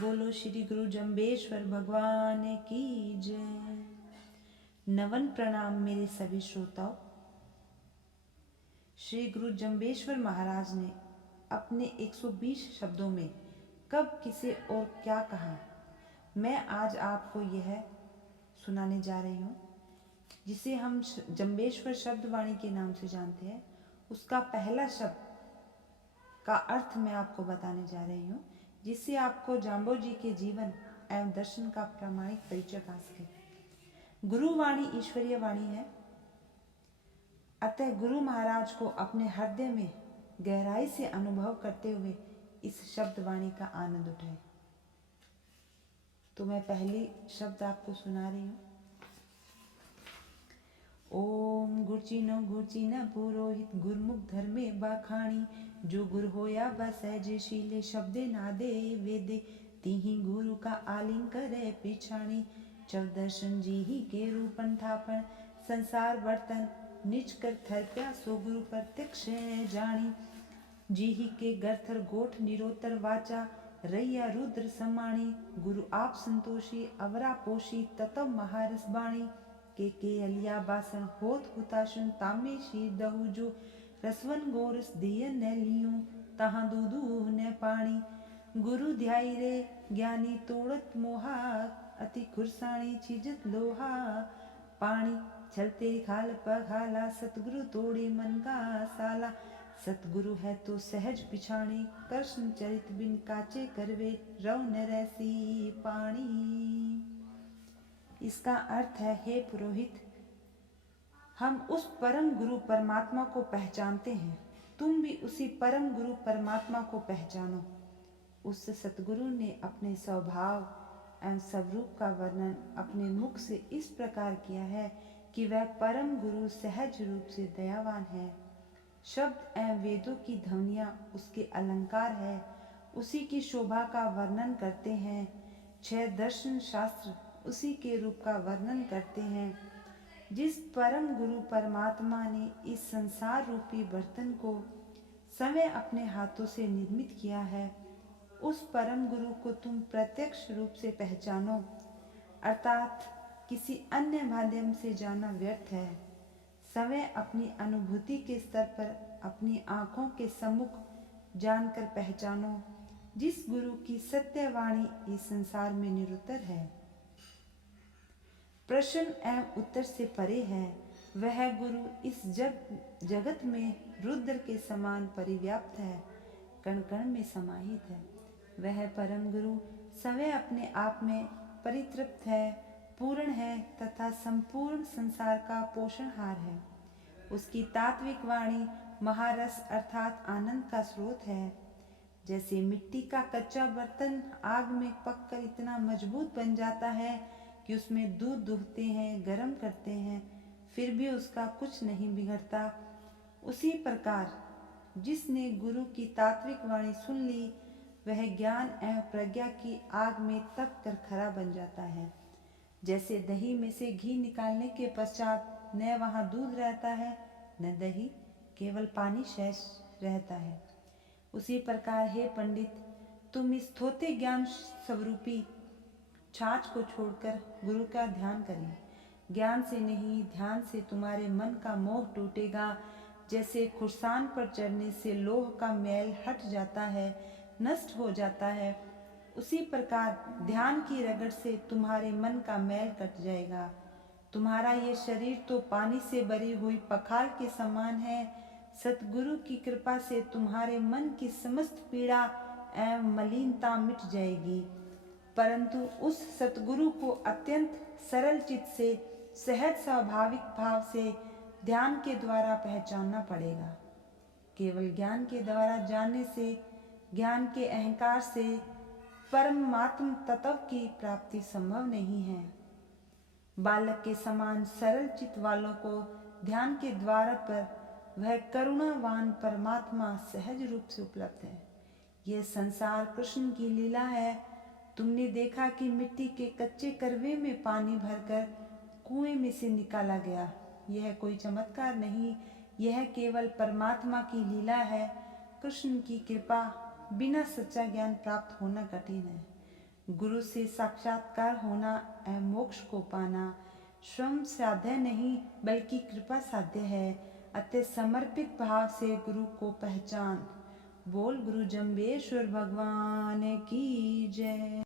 बोलो श्री गुरु जम्बेश्वर भगवान की जय। नवन प्रणाम मेरे सभी श्रोताओं। श्री गुरु जम्बेश्वर महाराज ने अपने 120 शब्दों में कब किसे और क्या कहा, मैं आज आपको यह सुनाने जा रही हूँ, जिसे हम जम्बेश्वर शब्दवाणी के नाम से जानते हैं। उसका पहला शब्द का अर्थ मैं आपको बताने जा रही हूँ, जिससे आपको जाम्बो जी के जीवन एवं दर्शन का प्रामाणिक परिचय पा सके। गुरुवाणी ईश्वरीय वाणी है, अतः गुरु महाराज को अपने हृदय में गहराई से अनुभव करते हुए इस शब्द वाणी का आनंद उठाए। तो मैं पहली शब्द आपको सुना रही हूँ। ओम गुरचिन पुरोहित गुरमुख धर्मे बाखाणी, जो गुरु होया बसहज शीले शब्दे नादे वेदे, तिहि गुरु का आलिंग करे पिछाणी, चौदर्शन जी ही के रूपन थापन, संसार वर्तन निज कर थरप्या सो गुरु प्रत्यक्ष जानी, जी ही के गर्थर गोठ निरोतर वाचा, रैया रुद्र समाणी, गुरु आप संतोषी अवरा पोषी ततव महारस बाणी, के अलिया बासन होत हुताशन तामे शीर दहु, जो रसवन गोरस दिय न लियो तहाँ दूधू न पानी, गुरु ध्याई रे ज्ञानी तोड़त मोहा, अति खुरसाणी छिजत लोहा, पानी चलते खाल पखाला, सतगुरु तोड़े मन का साला, सतगुरु है तो सहज पिछाणी, कृष्ण चरित बिन काचे करवे रव न रैसी पानी। इसका अर्थ है, हे पुरोहित, हम उस परम गुरु परमात्मा को पहचानते हैं, तुम भी उसी परम गुरु परमात्मा को पहचानो। उस सतगुरु ने अपने स्वभाव एवं स्वरूप का वर्णन अपने मुख से इस प्रकार किया है कि वह परम गुरु सहज रूप से दयावान है। शब्द एवं वेदों की ध्वनियाँ उसके अलंकार है, उसी की शोभा का वर्णन करते हैं। 6 दर्शन शास्त्र उसी के रूप का वर्णन करते हैं। जिस परम गुरु परमात्मा ने इस संसार रूपी बर्तन को स्वयं अपने हाथों से निर्मित किया है, उस परम गुरु को तुम प्रत्यक्ष रूप से पहचानो, अर्थात किसी अन्य माध्यम से जाना व्यर्थ है। स्वयं अपनी अनुभूति के स्तर पर अपनी आँखों के सम्मुख जानकर पहचानो, जिस गुरु की सत्यवाणी इस संसार में निरुत्तर है, प्रश्न एवं उत्तर से परे है। वह गुरु इस जगत में रुद्र के समान परिव्याप्त है, कण कण में समाहित है। वह परम गुरु स्वयं अपने आप में परितृप्त है, पूर्ण है तथा संपूर्ण संसार का पोषणहार है। उसकी तात्विक वाणी महारस अर्थात आनंद का स्रोत है। जैसे मिट्टी का कच्चा बर्तन आग में पककर इतना मजबूत बन जाता है कि उसमें दूध दुहते हैं, गर्म करते हैं, फिर भी उसका कुछ नहीं बिगड़ता, उसी प्रकार जिसने गुरु की तात्विक वाणी सुन ली, वह ज्ञान एवं प्रज्ञा की आग में तप कर खरा बन जाता है। जैसे दही में से घी निकालने के पश्चात न वहाँ दूध रहता है न दही, केवल पानी शेष रहता है, उसी प्रकार हे पंडित, तुम इस थोथे ज्ञान स्वरूपी छाछ को छोड़कर गुरु का ध्यान करें। ज्ञान से नहीं, ध्यान से तुम्हारे मन का मोह टूटेगा। जैसे खुरसान पर चढ़ने से लोह का मैल हट जाता है, नष्ट हो जाता है, उसी प्रकार ध्यान की रगड़ से तुम्हारे मन का मैल कट जाएगा। तुम्हारा ये शरीर तो पानी से भरी हुई पखाल के समान है। सतगुरु की कृपा से तुम्हारे मन की समस्त पीड़ा एवं मलिनता मिट जाएगी, परंतु उस सतगुरु को अत्यंत सरल चित्त से, सहज स्वाभाविक भाव से ध्यान के द्वारा पहचानना पड़ेगा। केवल ज्ञान के द्वारा जानने से, ज्ञान के अहंकार से परमात्म तत्व की प्राप्ति संभव नहीं है। बालक के समान सरल चित्त वालों को ध्यान के द्वार पर वह करुणावान परमात्मा सहज रूप से उपलब्ध है। यह संसार कृष्ण की लीला है। तुमने देखा कि मिट्टी के कच्चे करवे में पानी भरकर कुएं में से निकाला गया। यह कोई चमत्कार नहीं, यह केवल परमात्मा की लीला है। कृष्ण की कृपा बिना सच्चा ज्ञान प्राप्त होना कठिन है। गुरु से साक्षात्कार होना एवं मोक्ष को पाना स्वयं साध्य नहीं बल्कि कृपा साध्य है। अतः समर्पित भाव से गुरु को पहचान। बोल गुरु जम्बेश्वर भगवान की जय।